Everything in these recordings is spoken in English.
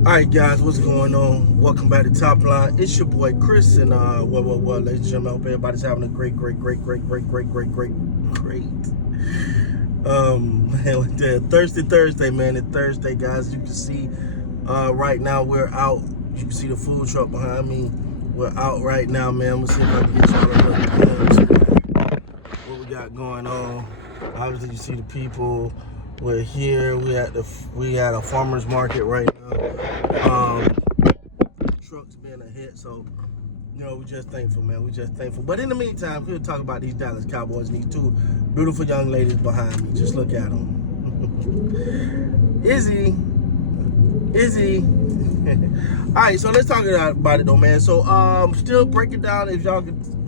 Alright guys, what's going on? Welcome back to Top Line. It's your boy Chris and what, ladies and gentlemen, I hope everybody's having a great man, Thursday, man. It's Thursday, guys. You can see right now we're out. You can see the food truck behind me. We're out right now, man. I'm gonna see if I can get y'all what we got going on. Obviously you see the people. We're here. We at a farmer's market right now. Trucks being a hit, so we're just thankful, man. We're just thankful. But in the meantime, we'll talk about these Dallas Cowboys and these two beautiful young ladies behind me. Just look at them. Izzy. All right, so let's talk about it though, man. So still breaking down, if y'all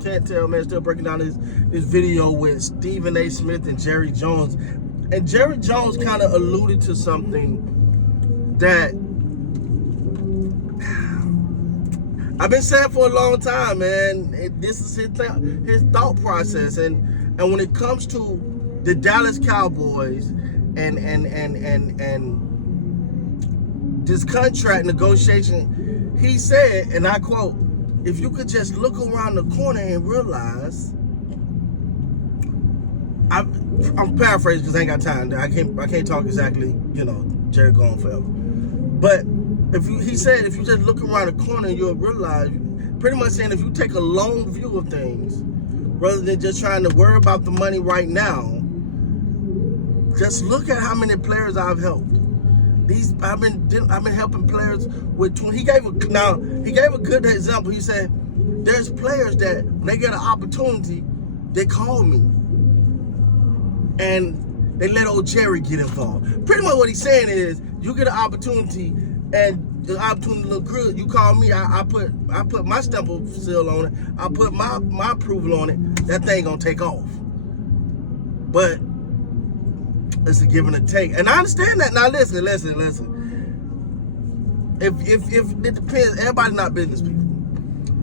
can't tell, man, still breaking down this video with Stephen A. Smith and Jerry Jones. And Jerry Jones kind of alluded to something that I've been saying for a long time, man. This is his thought process, and when it comes to the Dallas Cowboys and this contract negotiation, he said, and I quote, "If you could just look around the corner and realize." I'm paraphrasing because I ain't got time. I can't talk exactly, Jerry going forever. But he said if you just look around the corner, you'll realize, pretty much saying if you take a long view of things, rather than just trying to worry about the money right now, just look at how many players I've helped. I've been helping players with. He gave a good example. He said there's players that when they get an opportunity, they call me. And they let old Jerry get involved. Pretty much what he's saying is, you get an opportunity, and the opportunity look good. You call me, I put my stamp seal on it. I put my approval on it. That thing gonna take off. But it's a give and a take, and I understand that. Now listen. If it depends, everybody's not business people.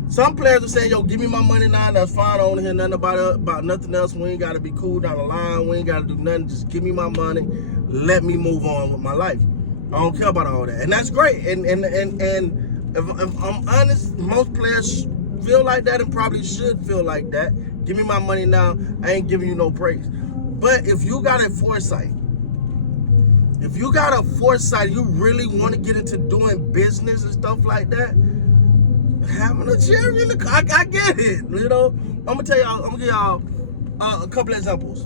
Some players are saying, yo, give me my money now, that's fine. I don't hear nothing about nothing else. We ain't got to be cool down the line. We ain't got to do nothing. Just give me my money. Let me move on with my life. I don't care about all that. And that's great. And if I'm honest, most players feel like that and probably should feel like that. Give me my money now. I ain't giving you no breaks. But if you got a foresight, you really want to get into doing business and stuff like that, having a Jerry in the car, I get it. I'm gonna give y'all a couple of examples.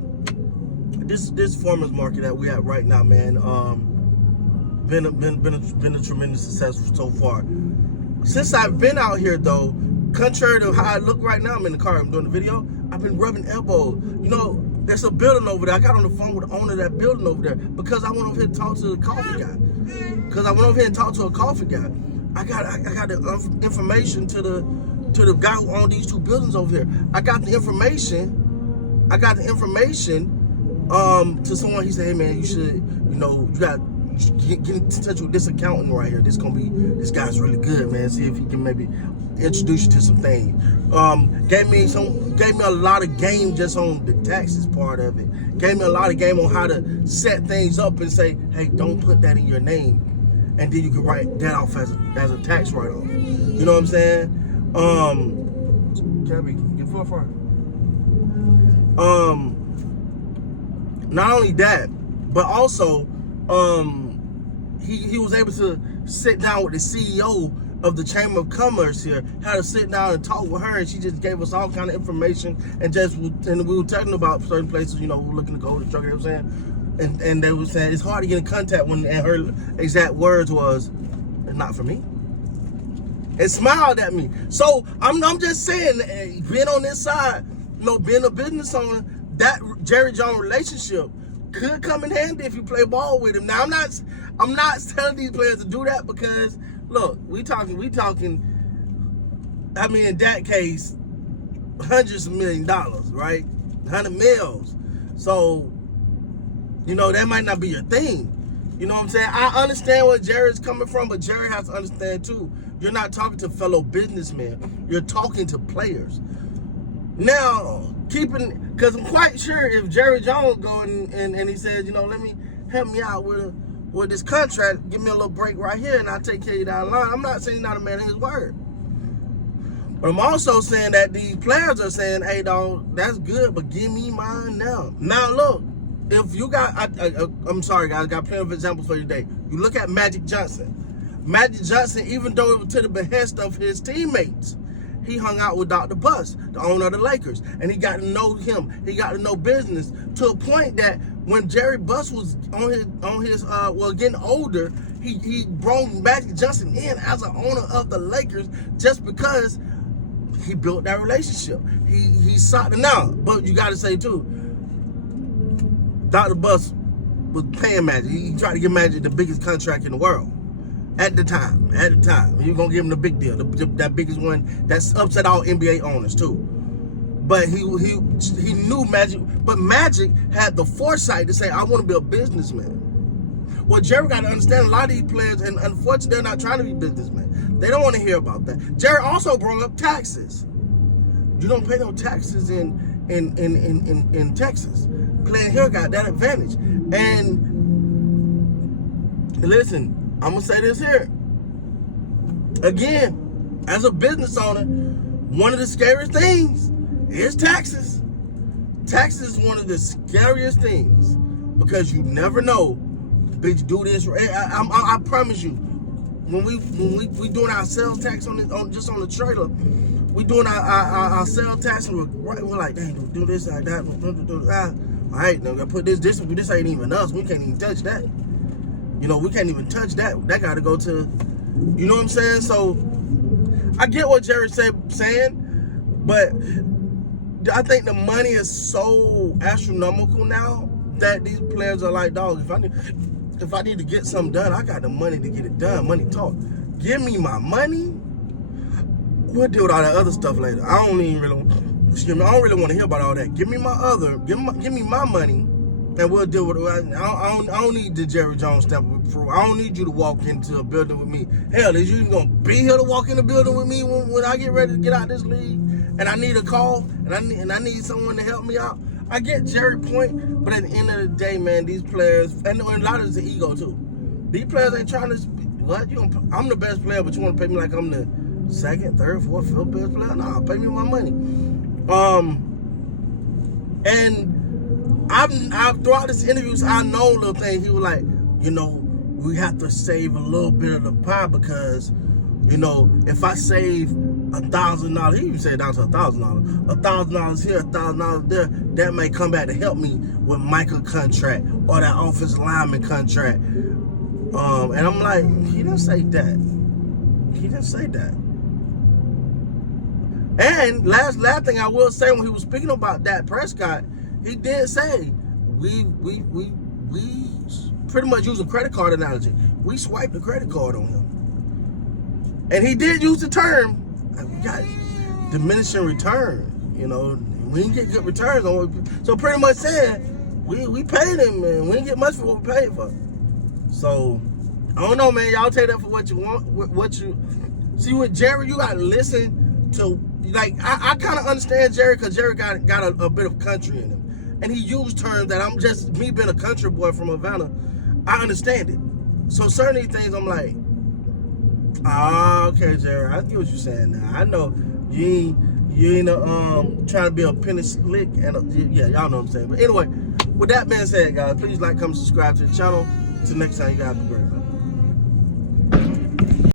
This farmers market that we have right now, man, been a tremendous success so far. Since I've been out here though, contrary to how I look right now, I'm in the car, I'm doing the video, I've been rubbing elbows. There's a building over there. I got on the phone with the owner of that building over there because I went over here to talk to the coffee guy. I got the information to the guy who owned these two buildings over here. I got the information to someone. He said, hey man, you should, you got get in touch with this accountant right here. This guy's really good, man. See if he can maybe introduce you to some things. Gave me a lot of game just on the taxes part of it. Gave me a lot of game on how to set things up and say, hey, don't put that in your name. And then you can write that off as a tax write-off. You know what I'm saying? Get far. Not only that, but also he was able to sit down with the CEO of the Chamber of Commerce here. Had to sit down and talk with her, and she just gave us all kind of information and we were talking about certain places. We were looking to go to the truck. You know what I'm saying? And they were saying it's hard to get in contact and her exact words was, not for me. And smiled at me. So I'm just saying, being on this side, being a business owner, that Jerry Jones relationship could come in handy if you play ball with him. Now I'm not telling these players to do that because look, we talking. I mean, in that case, hundreds of $1 million, right? 100 mils. So, that might not be your thing. You know what I'm saying? I understand where Jerry's coming from, but Jerry has to understand too. You're not talking to fellow businessmen. You're talking to players. Now, because I'm quite sure if Jerry Jones go and he says, help me out with with this contract, give me a little break right here and I'll take care of you down the line. I'm not saying he's not a man of his word. But I'm also saying that these players are saying, hey, dog, that's good, but give me mine now. Now, look, if you got, I'm sorry, guys, I got plenty of examples for you today. You look at Magic Johnson. Magic Johnson, even though it was to the behest of his teammates, he hung out with Dr. Buss, the owner of the Lakers, and he got to know him. He got to know business to a point that when Jerry Buss was getting older, he brought Magic Johnson in as an owner of the Lakers just because he built that relationship. He sought it out. But you got to say too, Dr. Buss was paying Magic. He tried to give Magic the biggest contract in the world. At the time, you're gonna give him the big deal, that biggest one that's upset all NBA owners too. But he knew Magic, but Magic had the foresight to say, I want to be a businessman. Well, Jerry got to understand a lot of these players, and unfortunately, they're not trying to be businessmen. They don't want to hear about that. Jerry also brought up taxes. You don't pay no taxes in Texas. Playing here got that advantage. And listen, I'm going to say this here. Again, as a business owner, one of the scariest things is taxes. Taxes is one of the scariest things because you never know. Bitch, do this. I promise you, when we doing our sales tax on the trailer, we doing our sales tax and we're like, dang, do this like that. All right, now we gotta put this ain't even us. We can't even touch that. You know, we can't even touch that. That got to go to, you know what I'm saying? So, I get what Jerry's saying, but I think the money is so astronomical now that these players are like, dog, if I need to get something done, I got the money to get it done. Money talk. Give me my money. We'll deal with all that other stuff later. I don't really want to hear about all that. Give me my money. And we'll deal with it. I don't need the Jerry Jones stamp of approval. I don't need you to walk into a building with me. Hell, is you even gonna be here to walk in the building with me when I get ready to get out this league? And I need a call, and I need someone to help me out. I get Jerry's point, but at the end of the day, man, these players, and a lot of it's the ego too. These players ain't trying to. What? I'm the best player, but you want to pay me like I'm the second, third, fourth, fifth best player? Nah, pay me my money. And I've throughout this interviews, I know little things. He was like, you know, we have to save a little bit of the pie because, you know, if I save $1,000, he even said down to $1,000, $1,000 here, $1,000 there, that may come back to help me with Michael contract or that offensive lineman contract. And I'm like, he didn't say that. He didn't say that. And last thing I will say, when he was speaking about Dak Prescott, he did say we pretty much use a credit card analogy. We swiped the credit card on him, and he did use the term, we got diminishing return. You know, we didn't get good returns on it. So pretty much saying we paid him, man. We didn't get much for what we paid for. So I don't know, man. Y'all take that for what you want. What you see with Jerry, you gotta listen to. Like I kind of understand Jerry because Jerry got a bit of country in him. And he used terms that me being a country boy from Havana, I understand it. So certain things I'm like, okay, Jerry, I get what you're saying now. I know you ain't trying to be a penny slick, and yeah, y'all know what I'm saying. But anyway, with that being said, guys, please like, comment, subscribe to the channel. Until next time, you guys be great.